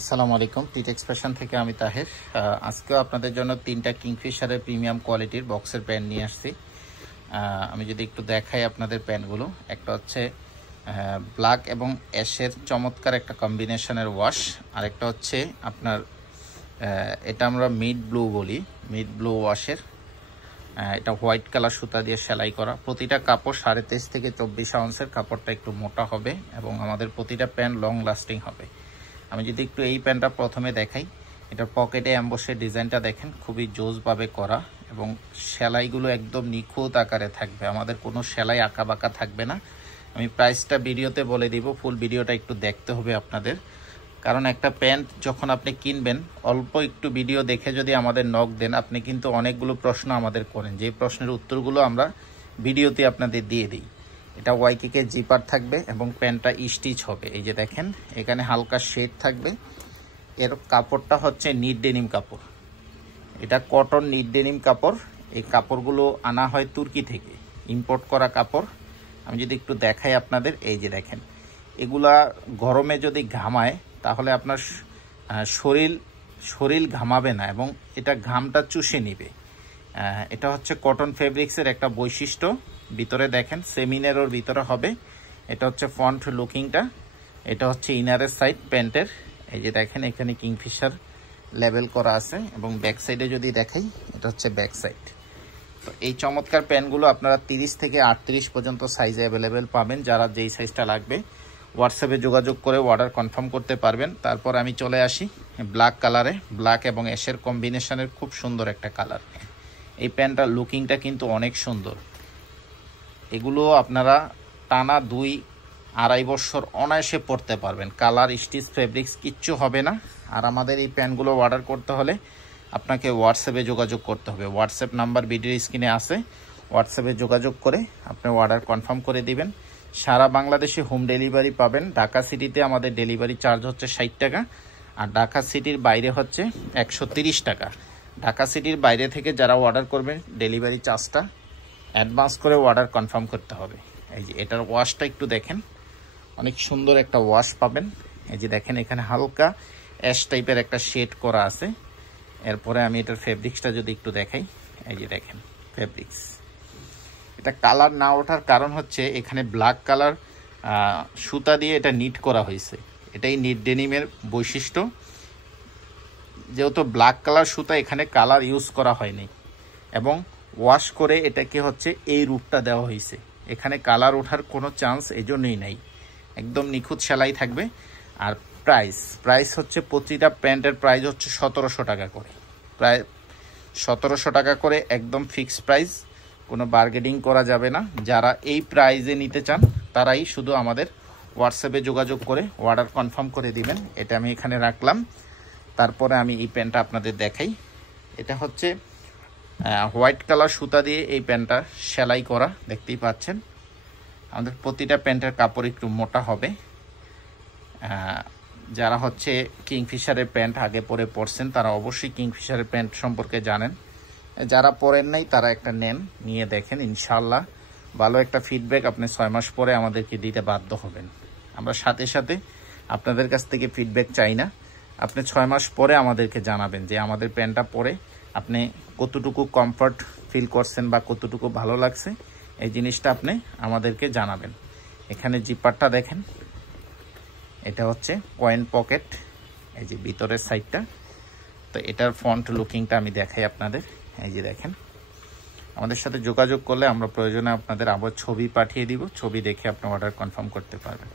আসসালামু আলাইকুম, পিটেক্স ফ্যাশন থেকে আমি তাহের। আজকেও আপনাদের জন্য তিনটা কিংফিশারের প্রিমিয়াম কোয়ালিটির বক্সের প্যান্ট নিয়ে আসছি। আমি যদি একটু দেখাই আপনাদের প্যান্টগুলো, একটা হচ্ছে ব্ল্যাক এবং অ্যাশের চমৎকার একটা কম্বিনেশনের ওয়াশ, আর একটা হচ্ছে আপনার এটা আমরা মিড ব্লু বলি, মিড ব্লু ওয়াশের। এটা হোয়াইট কালার সুতা দিয়ে সেলাই করা। প্রতিটা কাপড় 23.5 থেকে 24 আউন্সের, কাপড়টা একটু মোটা হবে এবং আমাদের প্রতিটা প্যান্ট লং লাস্টিং হবে। আমি যদি একটু এই প্যান্টটা প্রথমে দেখাই, এটার পকেটে অ্যাম্বসের ডিজাইনটা দেখেন, খুবই জোসভাবে করা এবং সেলাইগুলো একদম নিখুঁত আকারে থাকবে, আমাদের কোনো সেলাই আঁকা বাঁকা থাকবে না। আমি প্রাইসটা ভিডিওতে বলে দিব, ফুল ভিডিওটা একটু দেখতে হবে আপনাদের, কারণ একটা প্যান্ট যখন আপনি কিনবেন অল্প একটু ভিডিও দেখে যদি আমাদের নক দেন, আপনি কিন্তু অনেকগুলো প্রশ্ন আমাদের করেন, যে প্রশ্নের উত্তরগুলো আমরা ভিডিওতে আপনাদের দিয়ে দিই। এটা ওয়াইকিকে জিপার থাকবে এবং প্যান্টটা স্টিচ হবে। এই যে দেখেন, এখানে হালকা শেড থাকবে। এর কাপড়টা হচ্ছে নিট ডেনিম কাপড়, এটা কটন নিট ডেনিম কাপড়। এই কাপড়গুলো আনা হয় তুর্কি থেকে, ইম্পোর্ট করা কাপড়। আমি যদি একটু দেখাই আপনাদের, এই যে দেখেন, এগুলা গরমে যদি ঘামায় তাহলে আপনার শরীর ঘামাবে না এবং এটা ঘামটা চুষে নিবে। এটা হচ্ছে কটন ফেব্রিক্সের একটা বৈশিষ্ট্য। ভিতরে দেখেন সেমিনারের ভিতরে হবে। এটা হচ্ছে ফ্রন্ট লুকিংটা, এটা হচ্ছে ইনারের সাইড প্যান্টের। এই যে দেখেন, এখানে কিংফিশার লেবেল করা আছে এবং ব্যাক সাইডে যদি দেখাই, এটা হচ্ছে ব্যাক সাইড। তো এই চমৎকার প্যান্টগুলো আপনারা 30 থেকে 38 পর্যন্ত সাইজে অ্যাভেলেবেল পাবেন। যারা যেই সাইজটা লাগবে হোয়াটসঅ্যাপে যোগাযোগ করে অর্ডার কনফার্ম করতে পারবেন। তারপর আমি চলে আসি ব্ল্যাক কালারে, ব্ল্যাক এবং অ্যাশের কম্বিনেশনের খুব সুন্দর একটা কালার। এই প্যান্টটার লুকিংটা কিন্তু অনেক সুন্দর। এগুলো আপনারা টানা 2-2.5 বছর অনায়াসে পরতে পারবেন, কালার স্টিচ ফেব্রিক্স কিচ্ছু হবে না। আর আমাদের এই প্যান্টগুলো অর্ডার করতে হলে আপনাকে হোয়াটসঅ্যাপে যোগাযোগ করতে হবে। হোয়াটসঅ্যাপ নাম্বার ভিডিও স্ক্রিনে আছে, হোয়াটসঅ্যাপে যোগাযোগ করে আপনি অর্ডার কনফার্ম করে দিবেন। সারা বাংলাদেশে হোম ডেলিভারি পাবেন। ঢাকা সিটিতে আমাদের ডেলিভারি চার্জ হচ্ছে 60 টাকা, আর ঢাকা সিটির বাইরে হচ্ছে 130 টাকা। ঢাকা সিটির বাইরে থেকে যারা অর্ডার করবেন ডেলিভারি চার্জটা অ্যাডভান্স করে অর্ডার কনফার্ম করতে হবে। এই যে এটার ওয়াশটা একটু দেখেন, অনেক সুন্দর একটা ওয়াশ পাবেন। এই যে দেখেন, এখানে হালকা অ্যাশ টাইপের একটা শেড করা আছে। এরপরে আমি এটার ফেব্রিক্সটা যদি একটু দেখাই, এই যে দেখেন ফেব্রিক্স। এটা কালার না ওঠার কারণ হচ্ছে এখানে ব্ল্যাক কালার সুতা দিয়ে এটা নিট করা হয়েছে। এটাই নিট ডেনিমের বৈশিষ্ট্য। যেহেতু ব্ল্যাক কালার সুতা, এখানে কালার ইউজ করা হয়নি এবং ওয়াশ করে এটাকে হচ্ছে এই রূপটা দেওয়া হয়েছে। এখানে কালার ওঠার কোনো চান্স এই জন্যই নাই, একদম নিখুঁত সেলাই থাকবে। আর প্রাইস হচ্ছে প্রতিটা প্যান্টের প্রাইস হচ্ছে 1700 টাকা করে, প্রায় 1700 টাকা করে, একদম ফিক্সড প্রাইস, কোনো বার্গেনিং করা যাবে না। যারা এই প্রাইজে নিতে চান তারাই শুধু আমাদের হোয়াটসঅ্যাপে যোগাযোগ করে অর্ডার কনফার্ম করে দিবেন। এটা আমি এখানে রাখলাম। তারপরে আমি এই প্যান্টটা আপনাদের দেখাই। এটা হচ্ছে হোয়াইট কালার সুতা দিয়ে এই প্যান্টটা সেলাই করা, দেখতেই পাচ্ছেন। আমাদের প্রতিটা প্যান্টের কাপড় একটু মোটা হবে। যারা হচ্ছে কিংফিশারের প্যান্ট আগে পরে পরছেন তারা অবশ্যই কিংফিশারের প্যান্ট সম্পর্কে জানেন। যারা পরেন নাই তারা একটা নেন, নিয়ে দেখেন, ইনশাল্লাহ ভালো একটা ফিডব্যাক আপনি 6 মাস পরে আমাদেরকে দিতে বাধ্য হবেন। আমরা সাথে সাথে আপনাদের কাছ থেকে ফিডব্যাক চাই না, আপনি 6 মাস পরে আমাদেরকে জানাবেন যে আমাদের প্যান্টটা পরে আপনি কতটুকু কমফর্ট ফিল করছেন বা কতটুকু ভালো লাগছে। এই জিনিসটা আপনি আমাদেরকে জানাবেন। এখানে জিপারটা দেখেন, এটা হচ্ছে কয়েন পকেট, এই যে ভিতরের সাইডটা। তো এটার ফ্রন্ট লুকিংটা আমি দেখাই আপনাদের। এই যে দেখেন, আমাদের সাথে যোগাযোগ করলে আমরা প্রয়োজনে আপনাদের আবার ছবি পাঠিয়ে দিব, ছবি দেখে আপনি অর্ডার কনফার্ম করতে পারবেন।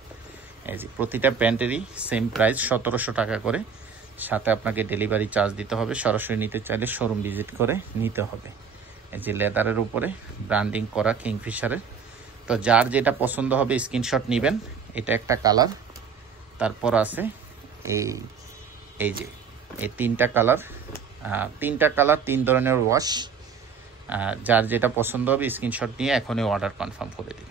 এই যে প্রতিটা প্যান্টেরই সেম প্রাইস 1700 টাকা করে, সাথে আপনাকে ডেলিভারি চার্জ দিতে হবে। সরাসরি নিতে চাইলে শোরুম ভিজিট করে নিতে হবে। এই যে লেদারের উপরে ব্র্যান্ডিং করা কিংফিশারের। তো যার যেটা পছন্দ হবে স্ক্রিনশট নেবেন। এটা একটা কালার, তারপর আছে এই যে এই তিনটা কালার, 3 ধরনের ওয়াশ। যার যেটা পছন্দ হবে স্ক্রিনশট নিয়ে এখনই অর্ডার কনফার্ম করে দিন।